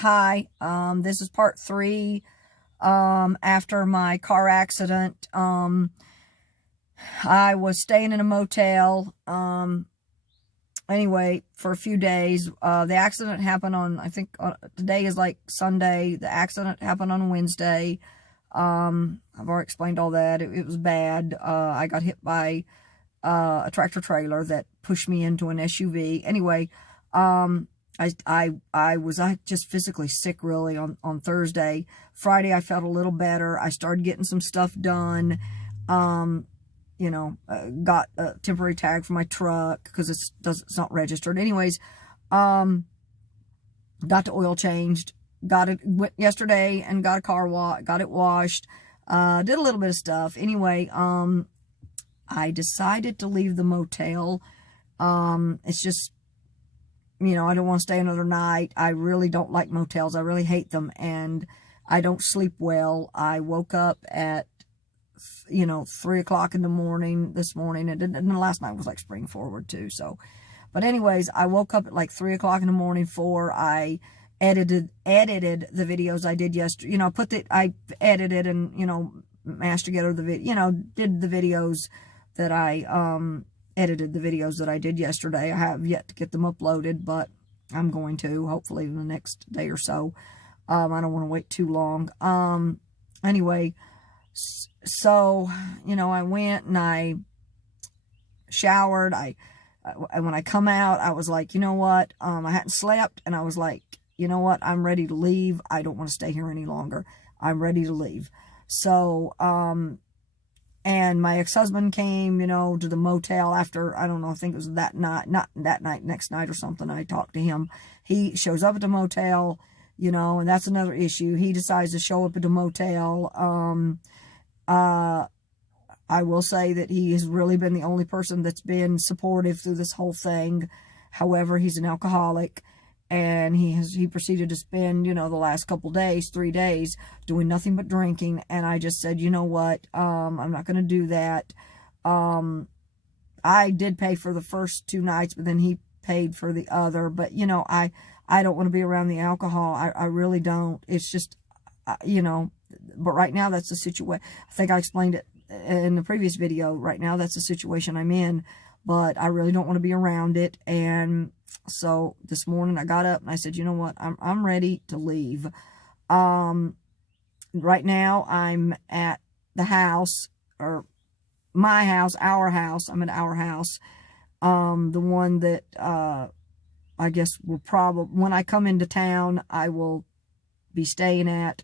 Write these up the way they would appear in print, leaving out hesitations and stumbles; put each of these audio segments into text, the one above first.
Hi, this is part 3, after my car accident. I was staying in a motel, anyway, for a few days. The accident happened on, I think, today is like Sunday. The accident happened on Wednesday. I've already explained all that. It was bad. I got hit by, a tractor trailer that pushed me into an SUV. Anyway, I was just physically sick really on Thursday. Friday I felt a little better. I started getting some stuff done. Got a temporary tag for my truck because it's not registered. Anyways, got the oil changed. Went yesterday and got a car wash. Got it washed. Did a little bit of stuff. Anyway, I decided to leave the motel. It's just, I don't want to stay another night. I really don't like motels. I really hate them, and I don't sleep well. I woke up at, 3 o'clock in the morning this morning. And the last night was like spring forward too. So, but anyways, I woke up at like 3 o'clock in the morning before I edited the videos I did yesterday. I edited and, mashed together the video, did the videos that I, edited the videos that I did yesterday. I have yet to get them uploaded, but I'm going to, hopefully in the next day or so. I don't want to wait too long. Anyway, so, I went and I showered. When I come out, I was like, you know what? I hadn't slept, and I was like, you know what? I'm ready to leave. I don't want to stay here any longer. I'm ready to leave. So, and my ex-husband came, to the motel after, I don't know, I think it was that night, not that night, next night or something. I talked to him. He shows up at the motel, and that's another issue. He decides to show up at the motel. I will say that he has really been the only person that's been supportive through this whole thing. However, he's an alcoholic, and he proceeded to spend, the last couple days, 3 days, doing nothing but drinking. And I just said, you know what, I'm not going to do that. I did pay for the first 2 nights, but then he paid for the other. But, I don't want to be around the alcohol. I really don't. It's just, but right now that's the situation. I think I explained it in the previous video. Right now that's the situation I'm in, but I really don't want to be around it. And so this morning I got up and I said, you know what, I'm ready to leave. Right now I'm at the house, or my house, our house. I'm at our house. The one that, I guess will probably, when I come into town, I will be staying at.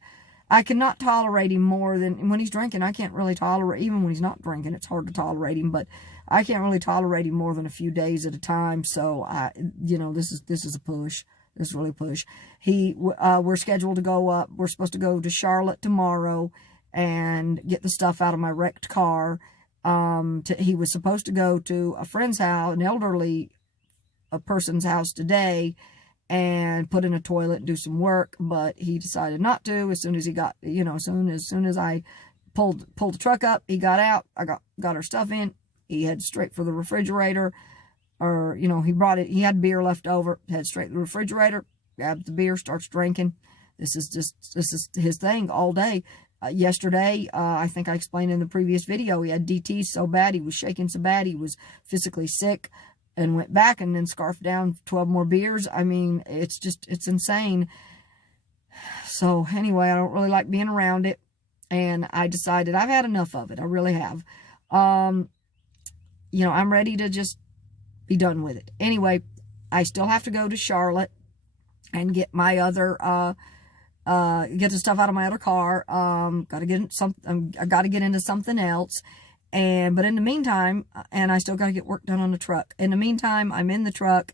I cannot tolerate him more than, when he's drinking, I can't really tolerate, even when he's not drinking, it's hard to tolerate him, but I can't really tolerate him more than a few days at a time. So this is a push. This is really a push. We're scheduled to go up. We're supposed to go to Charlotte tomorrow and get the stuff out of my wrecked car. He was supposed to go to a friend's house, a person's house today, and put in a toilet and do some work, but he decided not to. As soon as he got, as soon as I pulled the truck up, he got out. I got our stuff in. He headed straight for the refrigerator, or, he had beer left over, head straight to the refrigerator, grabbed the beer, starts drinking. This is his thing all day. Yesterday, I think I explained in the previous video, he had DT so bad, he was shaking so bad, he was physically sick, and went back and then scarfed down 12 more beers. I mean, it's insane. So anyway, I don't really like being around it, and I decided I've had enough of it. I really have. I'm ready to just be done with it. Anyway, I still have to go to Charlotte and get my other, get the stuff out of my other car. I got to get into something else. But in the meantime, and I still got to get work done on the truck. In the meantime, I'm in the truck.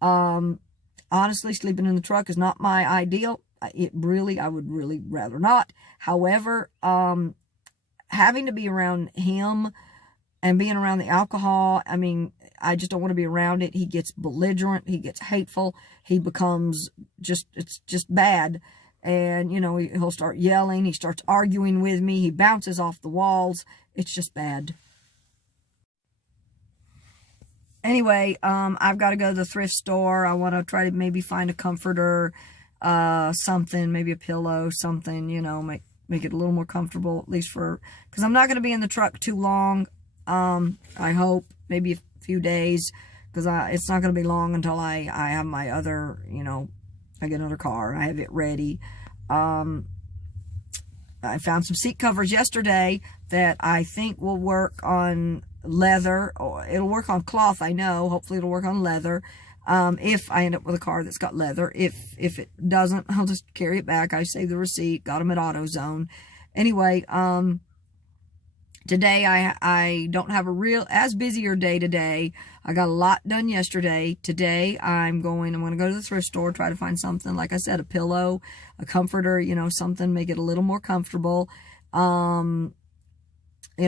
Honestly, sleeping in the truck is not my ideal. I would really rather not. However, having to be around him and being around the alcohol, I mean, I just don't want to be around it. He gets belligerent. He gets hateful. He becomes it's just bad. And, he'll start yelling. He starts arguing with me. He bounces off the walls. It's just bad. Anyway, I've got to go to the thrift store. I want to try to maybe find a comforter. something, maybe a pillow, something, you know, make it a little more comfortable, at least because I'm not going to be in the truck too long. I hope maybe a few days, because it's not going to be long until I have my other, you know, I get another car. I have it ready. I found some seat covers yesterday that I think will work on leather, or it'll work on cloth, I know. Hopefully it'll work on leather. If I end up with a car that's got leather. If it doesn't, I'll just carry it back. I saved the receipt, got them at AutoZone. Anyway, today I don't have as busier day today. I got a lot done yesterday. Today I'm going to go to the thrift store, try to find something, like I said, a pillow, a comforter, you know, something, make it a little more comfortable. You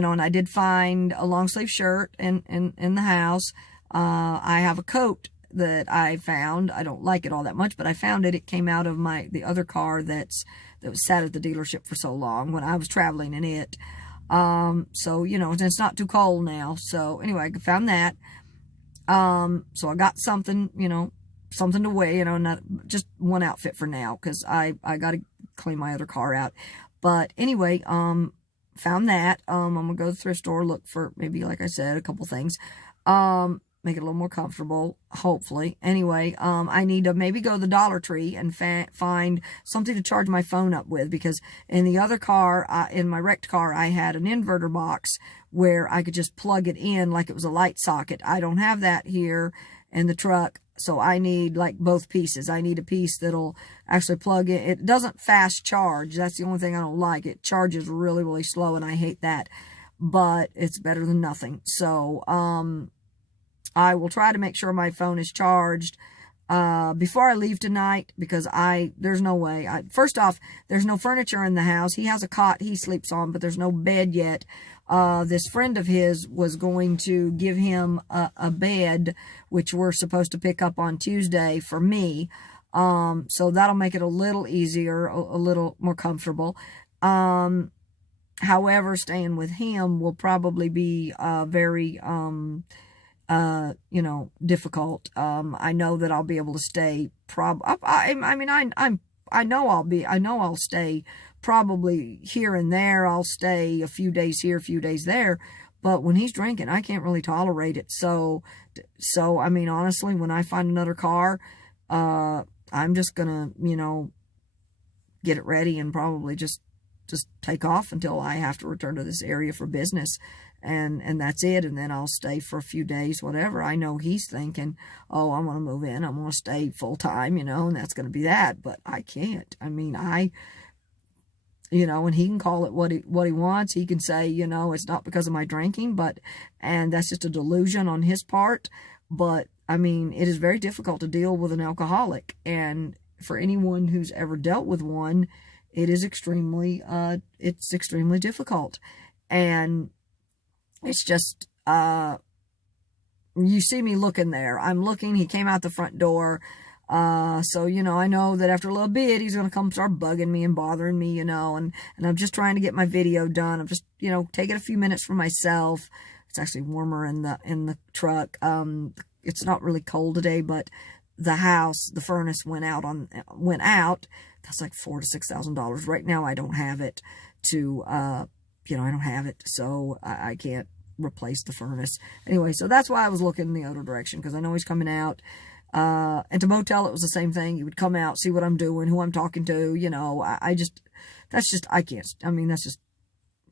know, and I did find a long sleeve shirt in the house. I have a coat that I found. I don't like it all that much, but I found it. It came out of the other car that was sat at the dealership for so long when I was traveling in it. So, you know, it's not too cold now. So anyway, I found that. So I got something, you know, something to wear, you know, not just one outfit for now, because I got to clean my other car out. But anyway, found that. I'm gonna go to the thrift store, look for maybe, like I said, a couple things. Make it a little more comfortable, hopefully. Anyway, I need to maybe go to the Dollar Tree and find something to charge my phone up with, because in the other car, in my wrecked car, I had an inverter box where I could just plug it in like it was a light socket. I don't have that here in the truck, so I need like both pieces. I need a piece that'll actually plug in. It doesn't fast charge. That's the only thing I don't like. It charges really, really slow, and I hate that. But it's better than nothing. So, I will try to make sure my phone is charged before I leave tonight, because there's no way. First off, there's no furniture in the house. He has a cot he sleeps on, but there's no bed yet. This friend of his was going to give him a bed, which we're supposed to pick up on Tuesday for me. So that'll make it a little easier, a little more comfortable. However, staying with him will probably be very you know, difficult. I know that I'll be able to stay I know I'll stay probably here and there. I'll stay a few days here, a few days there, but when he's drinking, I can't really tolerate it. So, I mean, honestly, when I find another car, I'm just gonna, you know, get it ready and probably just take off until I have to return to this area for business. And that's it. And then I'll stay for a few days, whatever. I know he's thinking, oh, I'm going to move in. I'm going to stay full time, you know, and that's going to be that. But I can't. I mean, you know, and he can call it what he wants. He can say, you know, it's not because of my drinking, and that's just a delusion on his part. But I mean, it is very difficult to deal with an alcoholic. And for anyone who's ever dealt with one, it is extremely difficult. And it's just, you see me looking there. I'm looking. He came out the front door. So, you know, I know that after a little bit, he's going to come start bugging me and bothering me, you know, and I'm just trying to get my video done. I'm just, you know, taking a few minutes for myself. It's actually warmer in the truck. It's not really cold today, but the furnace went out. That's like $4,000 to $6,000. Right now, I don't have it you know, I don't have it, so I can't replace the furnace. Anyway, so that's why I was looking in the other direction, because I know he's coming out. And to Motel, it was the same thing. He would come out, see what I'm doing, who I'm talking to, you know. I can't, I mean, that's just,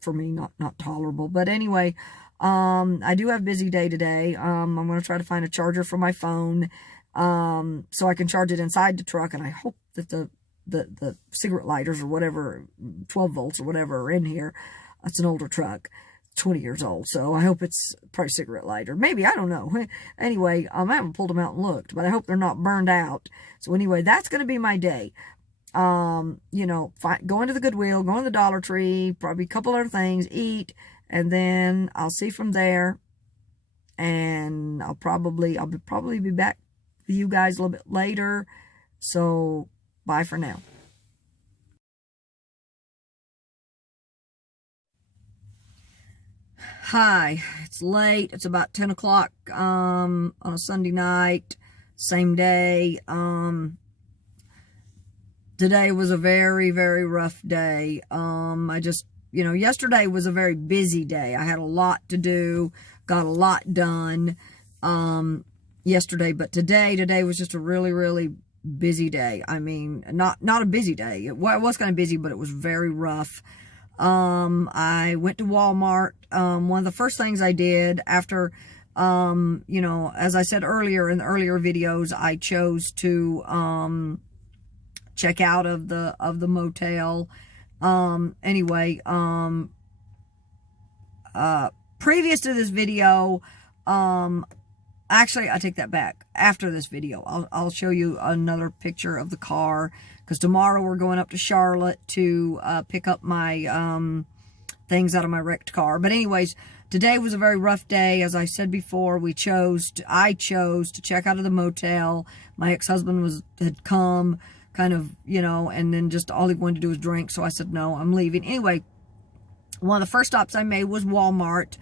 for me, not tolerable. But anyway, I do have a busy day today. I'm going to try to find a charger for my phone, so I can charge it inside the truck, and I hope that the cigarette lighters or whatever, 12 volts or whatever are in here. It's an older truck, 20 years old, so I hope it's probably cigarette lighter. Maybe, I don't know. Anyway, I haven't pulled them out and looked, but I hope they're not burned out. So anyway, that's going to be my day. You know, go into the Goodwill, go in the Dollar Tree, probably a couple other things, eat, and then I'll see from there. And I'll probably be back with you guys a little bit later. So bye for now. Hi, it's late. It's about 10 o'clock on a Sunday night, same day. Today was a very, very rough day. Yesterday was a very busy day. I had a lot to do, got a lot done, yesterday, but today was just a really, really busy day. I mean, not a busy day. It was kind of busy, but it was very rough. I went to Walmart. One of the first things I did after, as I said earlier in the earlier videos, I chose to, check out of the motel. Previous to this video, actually, I take that back. After this video, I'll show you another picture of the car, because tomorrow we're going up to Charlotte to pick up my things out of my wrecked car. But anyways, today was a very rough day. As I said before, I chose to check out of the motel. My ex-husband had come, kind of, and then just all he wanted to do was drink. So I said, no, I'm leaving. Anyway, one of the first stops I made was Walmart.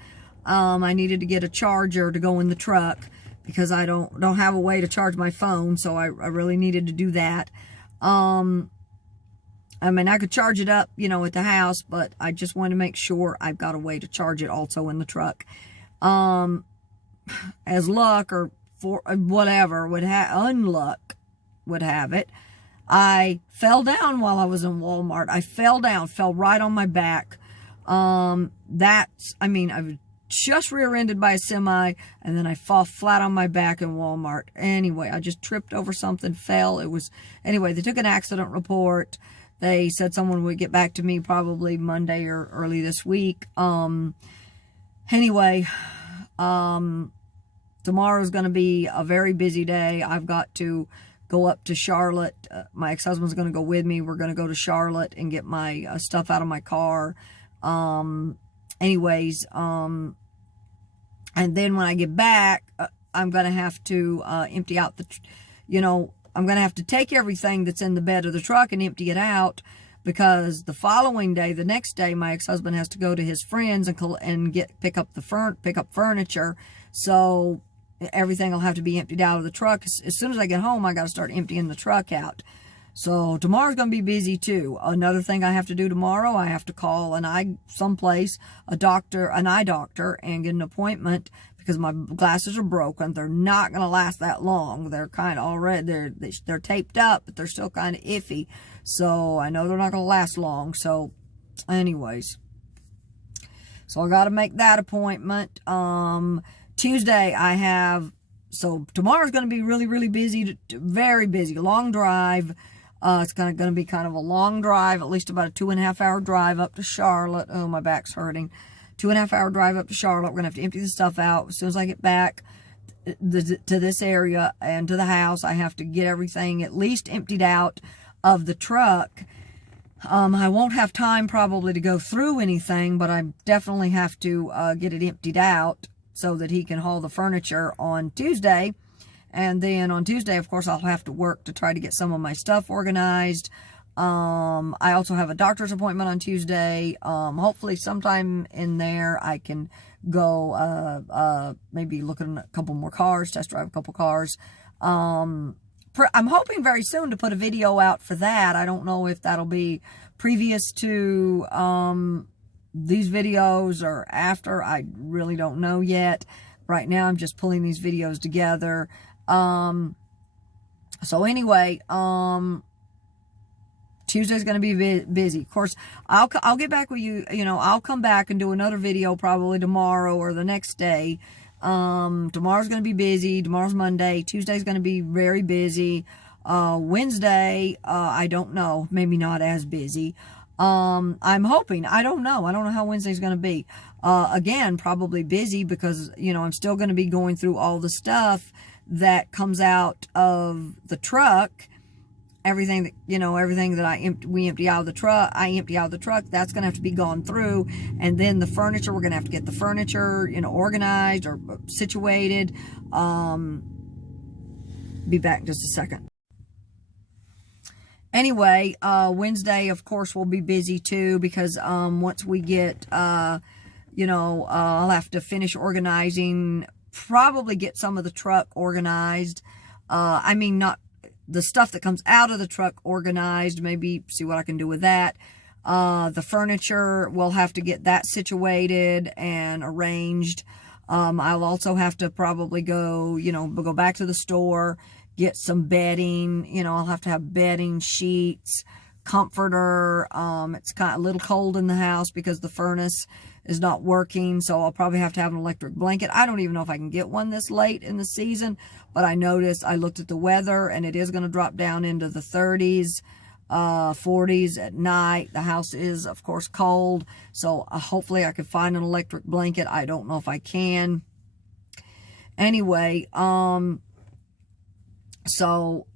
I needed to get a charger to go in the truck because I don't have a way to charge my phone. So I really needed to do that. I mean, I could charge it up, at the house, but I just want to make sure I've got a way to charge it also in the truck. As luck or for whatever unluck would have it, I fell down while I was in Walmart. I fell right on my back. I was just rear-ended by a semi, and then I fall flat on my back in Walmart. Anyway, I just tripped over something, fell. Anyway, they took an accident report. They said someone would get back to me probably Monday or early this week. Anyway, tomorrow's going to be a very busy day. I've got to go up to Charlotte. My ex-husband's going to go with me. We're going to go to Charlotte and get my stuff out of my car. And then when I get back, I'm going to have to empty out I'm going to have to take everything that's in the bed of the truck and empty it out, because the following day, the next day, my ex-husband has to go to his friends and pick up furniture. So everything will have to be emptied out of the truck. As soon as I get home, I got to start emptying the truck out. So tomorrow's going to be busy too. Another thing I have to do tomorrow, I have to call an eye doctor, and get an appointment, because my glasses are broken. They're not going to last that long. They're kind of already, they're taped up, but they're still kind of iffy. So I know they're not going to last long. So anyways, so I got to make that appointment. Tuesday so tomorrow's going to be really, really busy, very busy, long drive. It's going to be kind of a long drive, at least about a 2.5 hour drive up to Charlotte. Oh, my back's hurting. 2.5 hour drive up to Charlotte. We're going to have to empty the stuff out. As soon as I get back to this area and to the house, I have to get everything at least emptied out of the truck. I won't have time probably to go through anything, but I definitely have to get it emptied out so that he can haul the furniture on Tuesday. And then on Tuesday, of course, I'll have to work to try to get some of my stuff organized. I also have a doctor's appointment on Tuesday. Hopefully sometime in there I can go, maybe look at a couple more cars, test drive a couple cars. I'm hoping very soon to put a video out for that. I don't know if that'll be previous to, these videos or after. I really don't know yet. Right now I'm just pulling these videos together. So anyway, Tuesday's going to be busy. Of course, I'll get back with you. I'll come back and do another video probably tomorrow or the next day. Tomorrow's going to be busy. Tomorrow's Monday. Tuesday's going to be very busy. Wednesday, I don't know. Maybe not as busy. I'm hoping. I don't know. I don't know how Wednesday's going to be. Again, probably busy because, I'm still going to be going through all the stuff that comes out of the truck. Everything that we empty out of the truck, I empty out of the truck, that's going to have to be gone through. And then the furniture, we're going to have to get the furniture, organized or situated. Be back in just a second. Anyway, Wednesday, of course, will be busy too because once we get, I'll have to finish organizing, probably get some of the truck organized. the stuff that comes out of the truck organized, maybe see what I can do with that. The furniture, we'll have to get that situated and arranged. I'll also have to probably go back to the store, get some bedding. I'll have to have bedding, sheets, comforter. It's kind of a little cold in the house because the furnace is not working, so I'll probably have to have an electric blanket. I don't even know if I can get one this late in the season, but I looked at the weather, and it is going to drop down into the 30s, 40s at night. The house is, of course, cold, so hopefully I could find an electric blanket. I don't know if I can. Anyway, so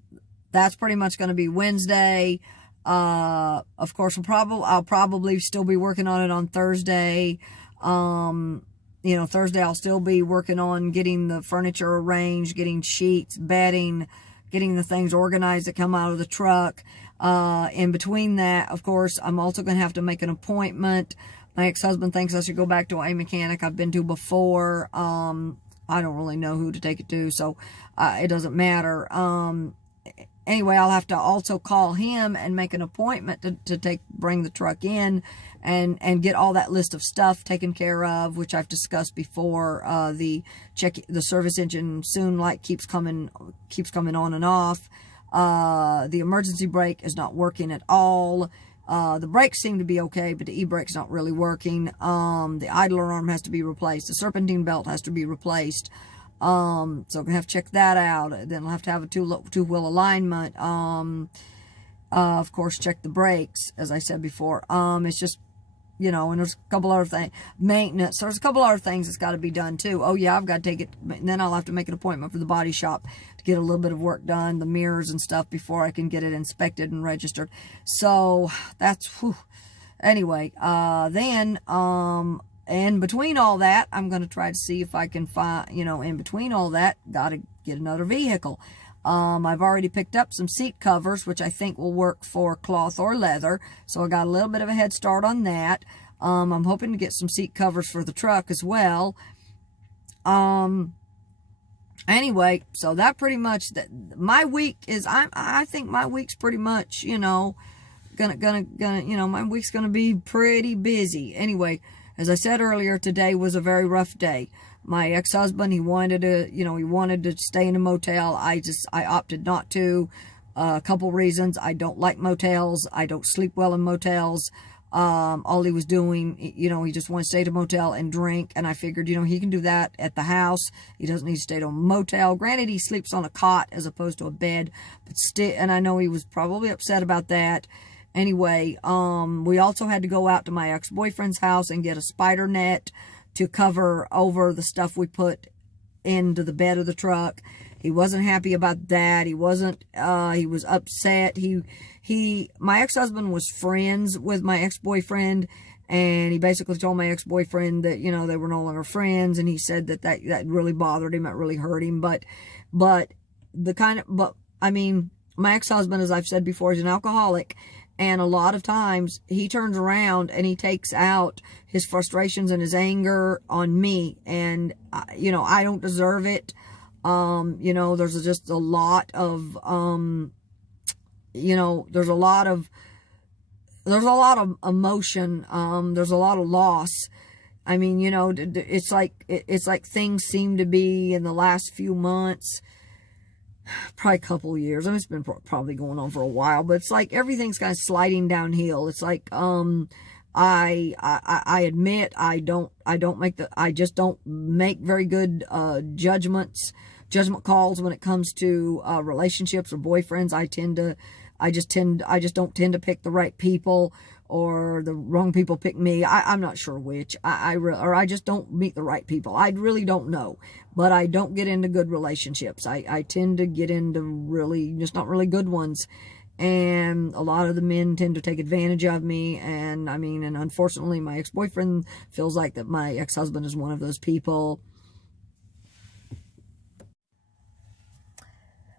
that's pretty much going to be Wednesday. Of course, I'll probably still be working on it on Thursday. Thursday I'll still be working on getting the furniture arranged, getting sheets, bedding, getting the things organized that come out of the truck. In between that, of course, I'm also going to have to make an appointment. My ex-husband thinks I should go back to a mechanic I've been to before. I don't really know who to take it to, so it doesn't matter. Anyway, I'll have to also call him and make an appointment to bring the truck in and get all that list of stuff taken care of, which I've discussed before. The service engine soon light keeps coming on and off. The emergency brake is not working at all. The brakes seem to be okay, but the e-brake's not really working. The idler arm has to be replaced. The serpentine belt has to be replaced. So I'm going to have to check that out. Then I'll have to have a two-wheel alignment. Of course, check the brakes, as I said before. It's just, and there's a couple other things. Maintenance. So there's a couple other things that's got to be done, too. Oh, yeah, I've got to take it. And then I'll have to make an appointment for the body shop to get a little bit of work done, the mirrors and stuff, before I can get it inspected and registered. So that's, whew. Anyway, and between all that, I'm going to try to see if I can find, in between all that, got to get another vehicle. I've already picked up some seat covers, which I think will work for cloth or leather. So I got a little bit of a head start on that. I'm hoping to get some seat covers for the truck as well. Anyway, so that pretty much, my week is, I think my week's pretty much, my week's gonna be pretty busy. Anyway, as I said earlier, today was a very rough day. My ex-husband, he wanted to stay in a motel. I opted not to. A couple reasons. I don't like motels. I don't sleep well in motels. All he was doing, he just wanted to stay at a motel and drink. And I figured, he can do that at the house. He doesn't need to stay at a motel. Granted, he sleeps on a cot as opposed to a bed, but still, and I know he was probably upset about that. Anyway, we also had to go out to my ex-boyfriend's house and get a spider net to cover over the stuff we put into the bed of the truck. He wasn't happy about that. He was upset. My ex-husband was friends with my ex-boyfriend, and he basically told my ex-boyfriend that, they were no longer friends, and he said that really bothered him, that really hurt him, but my ex-husband, as I've said before, is an alcoholic. And a lot of times he turns around and he takes out his frustrations and his anger on me. And, I don't deserve it. There's just a lot of, there's a lot of emotion. There's a lot of loss. I mean, it's like things seem to be in the last few months, probably a couple of years. it's been probably going on for a while, but it's like everything's kind of sliding downhill. It's like, I admit I just don't make very good, judgment calls when it comes to, relationships or boyfriends. I just don't tend to pick the right people, or the wrong people pick me. I'm not sure which. Or I just don't meet the right people. I really don't know. But I don't get into good relationships. I tend to get into just not really good ones. And a lot of the men tend to take advantage of me. And unfortunately, my ex-boyfriend feels like that my ex-husband is one of those people.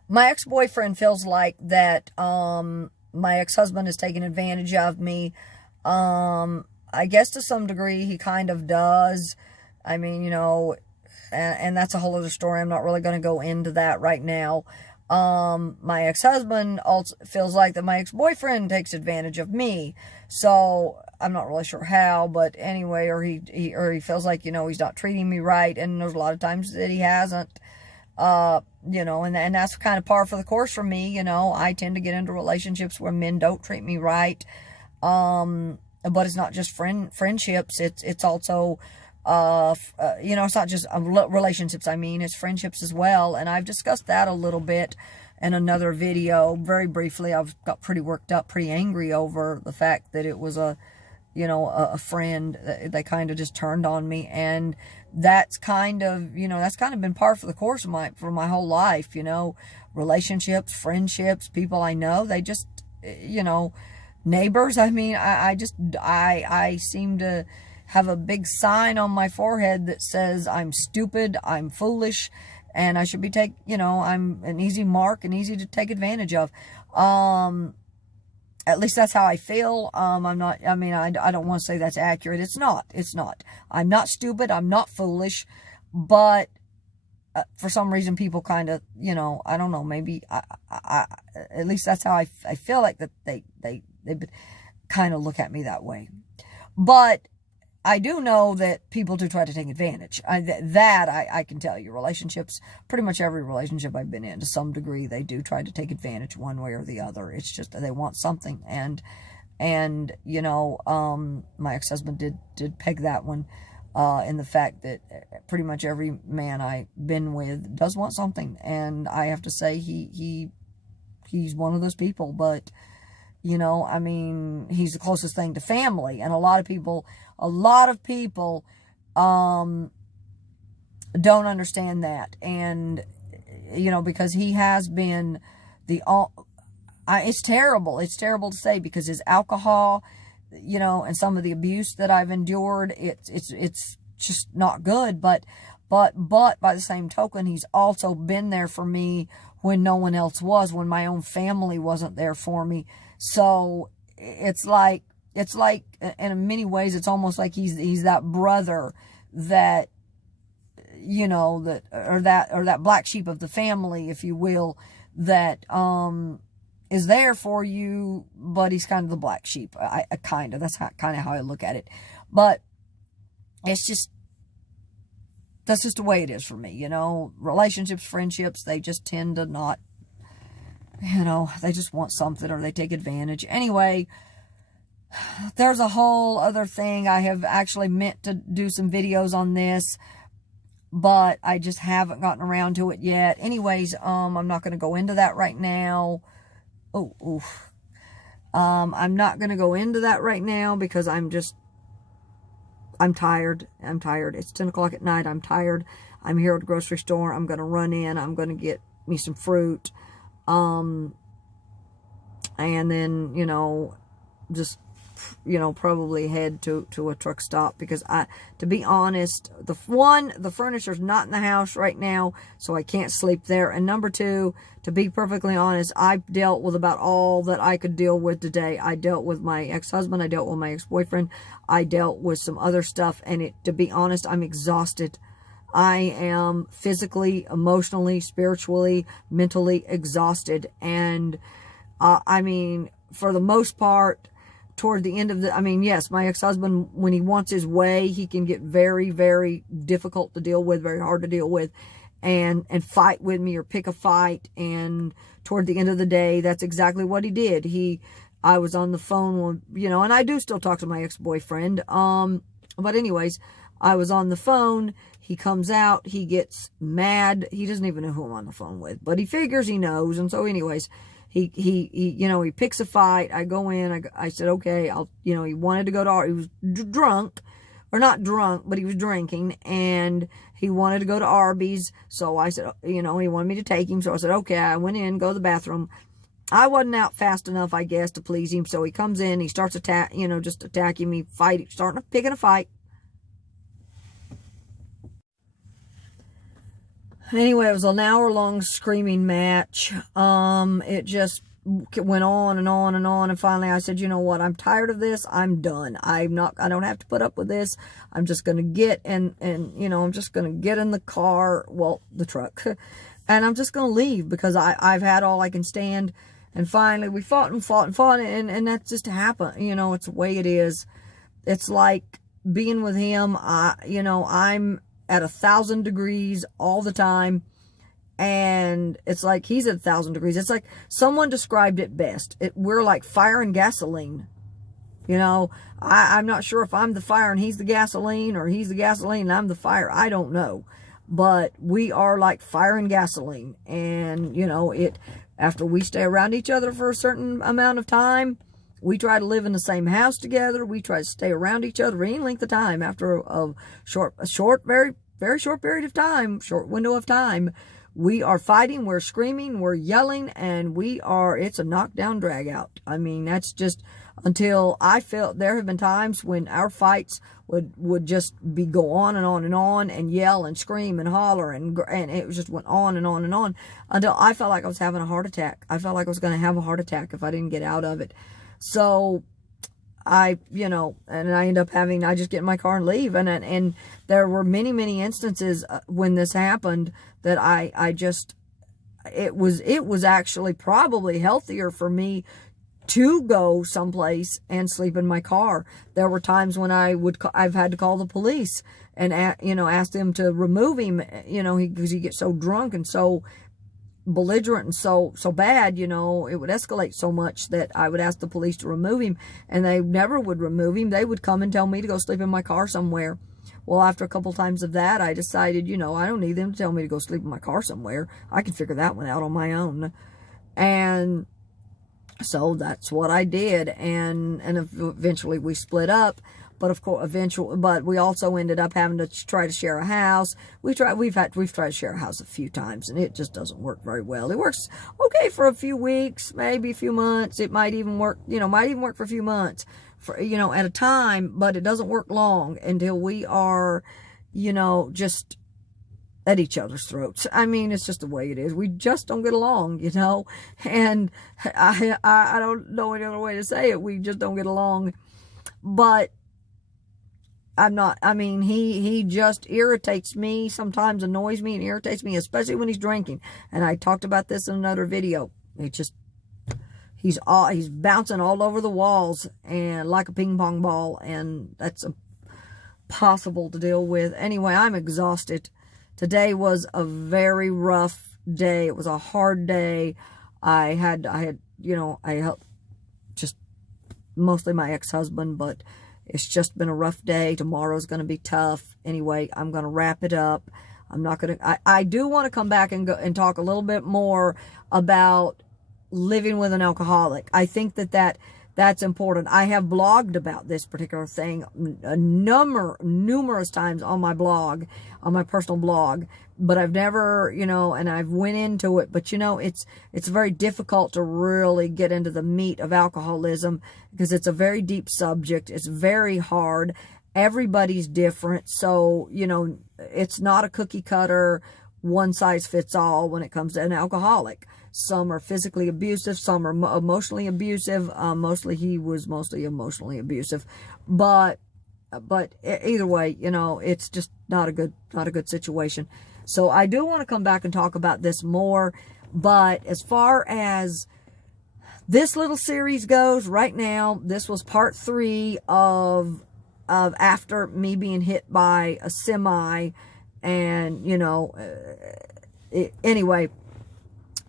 My ex-boyfriend feels like that, my ex-husband is taking advantage of me. I guess to some degree he kind of does. And that's a whole other story. I'm not really going to go into that right now. My ex-husband also feels like that my ex-boyfriend takes advantage of me. So I'm not really sure how, but anyway, or he feels like, he's not treating me right. And there's a lot of times that he hasn't, and that's kind of par for the course for me. I tend to get into relationships where men don't treat me right. But it's not just friendships. It's also, it's not just relationships. I mean, it's friendships as well. And I've discussed that a little bit in another video, very briefly. I've got pretty worked up, pretty angry over the fact that it was a friend that kind of just turned on me. And that's kind of been par for the course of for my whole life, relationships, friendships, people I know, they just, neighbors. I mean, I seem to have a big sign on my forehead that says I'm stupid, I'm foolish, and I should be I'm an easy mark and easy to take advantage of. At least that's how I feel. I don't want to say that's accurate. It's not. I'm not stupid. I'm not foolish, but for some reason people kind of, I don't know, maybe at least that's how I feel like that they kind of look at me that way. But I do know that people do try to take advantage. I can tell you. Relationships, pretty much every relationship I've been in, to some degree, they do try to take advantage one way or the other. It's just that they want something. And my ex-husband did peg that one in the fact that pretty much every man I've been with does want something. And I have to say he's one of those people. But he's the closest thing to family. And a lot of people don't understand that. And, because he has been it's terrible. It's terrible to say, because his alcohol, and some of the abuse that I've endured, it's just not good. But by the same token, he's also been there for me when no one else was, when my own family wasn't there for me. So it's like in many ways, it's almost like he's that brother that, that black sheep of the family, if you will, that, is there for you, but he's kind of the black sheep. That's kind of how I look at it. But that's just the way it is for me, relationships, friendships, they just tend to not, they just want something, or they take advantage. Anyway, there's a whole other thing. I have actually meant to do some videos on this, but I just haven't gotten around to it yet. Anyways, I'm not going to go into that right now. I'm not going to go into that right now because I'm tired. It's 10 o'clock at night. I'm tired. I'm here at the grocery store. I'm going to run in. I'm going to get me some fruit. And then, just, probably head to a truck stop, because to be honest, the furniture's not in the house right now, so I can't sleep there. And number two, to be perfectly honest, I've dealt with about all that I could deal with today. I dealt with my ex-husband. I dealt with my ex-boyfriend. I dealt with some other stuff. And to be honest, I'm exhausted. I am physically, emotionally, spiritually, mentally exhausted. And, for the most part, toward the end of yes, my ex-husband, when he wants his way, he can get very, very difficult to deal with, very hard to deal with, and fight with me or pick a fight. And toward the end of the day, that's exactly what he did. I was on the phone, and I do still talk to my ex-boyfriend. But anyways, I was on the phone. He comes out, he gets mad. He doesn't even know who I'm on the phone with, but he figures he knows. And so anyways, he picks a fight. I go in, I said, okay, he wanted to go to, he was drunk, or not drunk, but he was drinking, and he wanted to go to Arby's. So I said, he wanted me to take him. So I said, okay. I went in, go to the bathroom. I wasn't out fast enough, I guess, to please him. So he comes in, he starts just attacking me, picking a fight. Anyway, it was an hour-long screaming match. It just went on and on and on. And finally I said, you know what? I'm tired of this. I'm done. I don't have to put up with this. I'm just going to get I'm just going to get in the car. Well, the truck. and I'm just going to leave because I've had all I can stand. And finally we fought and fought and fought, and that's just happened. You know, it's the way it is. It's like being with him. You know, I'm at 1,000 degrees all the time, and it's like he's at 1,000 degrees. It's like someone described it best. We're like fire and gasoline. You know, I'm not sure if I'm the fire and he's the gasoline, or he's the gasoline and I'm the fire. I don't know. But we are like fire and gasoline. And, you know, after we stay around each other for a certain amount of time, we try to live in the same house together. We try to stay around each other any length of time. After a short, very, very short period of time, short window of time, we are fighting, we're screaming, we're yelling, and it's a knockdown drag out. I mean, that's just until I felt there have been times when our fights would just go on and on and on, and yell and scream and holler, and it just went on and on and on until I felt like I was having a heart attack. I felt like I was going to have a heart attack if I didn't get out of it. So you know, and I end up I just get in my car and leave. And there were many, many instances when this happened that it was actually probably healthier for me to go someplace and sleep in my car. There were times when I've had to call the police and, you know, ask them to remove him, you know, because he gets so drunk and so belligerent and so bad, you know, it would escalate so much that I would ask the police to remove him, and they never would remove him. They would come and tell me to go sleep in my car somewhere. Well, after a couple times of that, I decided, you know, I don't need them to tell me to go sleep in my car somewhere. I can figure that one out on my own. And so that's what I did, and eventually we split up. But of course, but we also ended up having to try to share a house. We've tried to share a house a few times, and it just doesn't work very well. It works okay for a few weeks, maybe a few months. It might even work, you know, for a few months, you know, at a time. But it doesn't work long until we are, you know, just at each other's throats. I mean, it's just the way it is. We just don't get along, you know. And I don't know any other way to say it. We just don't get along. But he just irritates me, sometimes annoys me and irritates me, especially when he's drinking. And I talked about this in another video. He's bouncing all over the walls and like a ping pong ball, and that's impossible to deal with. Anyway, I'm exhausted. Today was a very rough day. It was a hard day. I had, you know, I helped just mostly my ex-husband, but it's just been a rough day. Tomorrow's going to be tough. Anyway, I'm going to wrap it up. I do want to come back and talk a little bit more about living with an alcoholic. I think that's important. I have blogged about this particular thing numerous times on my blog, on my personal blog, but I've never, you know, and I've went into it, but you know, it's very difficult to really get into the meat of alcoholism because it's a very deep subject. It's very hard. Everybody's different. So, you know, it's not a cookie cutter, one size fits all when it comes to an alcoholic. Some are physically abusive, some are emotionally abusive. He was mostly emotionally abusive, but either way, you know, it's just not a good situation. So I do want to come back and talk about this more. But as far as this little series goes right now, this was part 3 of after me being hit by a semi, and you know, anyway.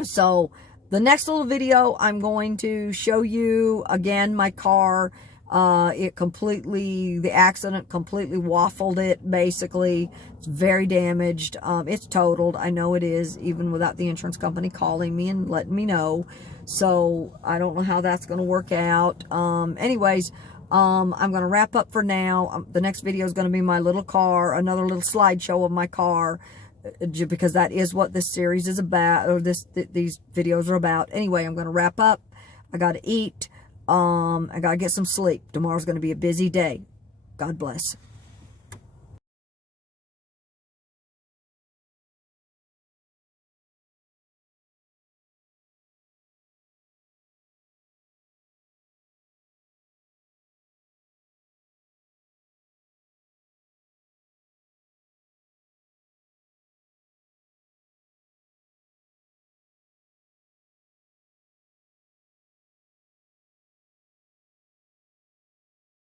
So the next little video, I'm going to show you again my car. The accident completely waffled it, basically. It's very damaged. It's totaled. I know it is, even without the insurance company calling me and letting me know. So I don't know how that's going to work out. Anyways, I'm going to wrap up for now. The next video is going to be my little car, another little slideshow of my car, because that is what this series is about, or these videos are about. Anyway, I'm going to wrap up. I got to eat. I got to get some sleep. Tomorrow's going to be a busy day. God bless.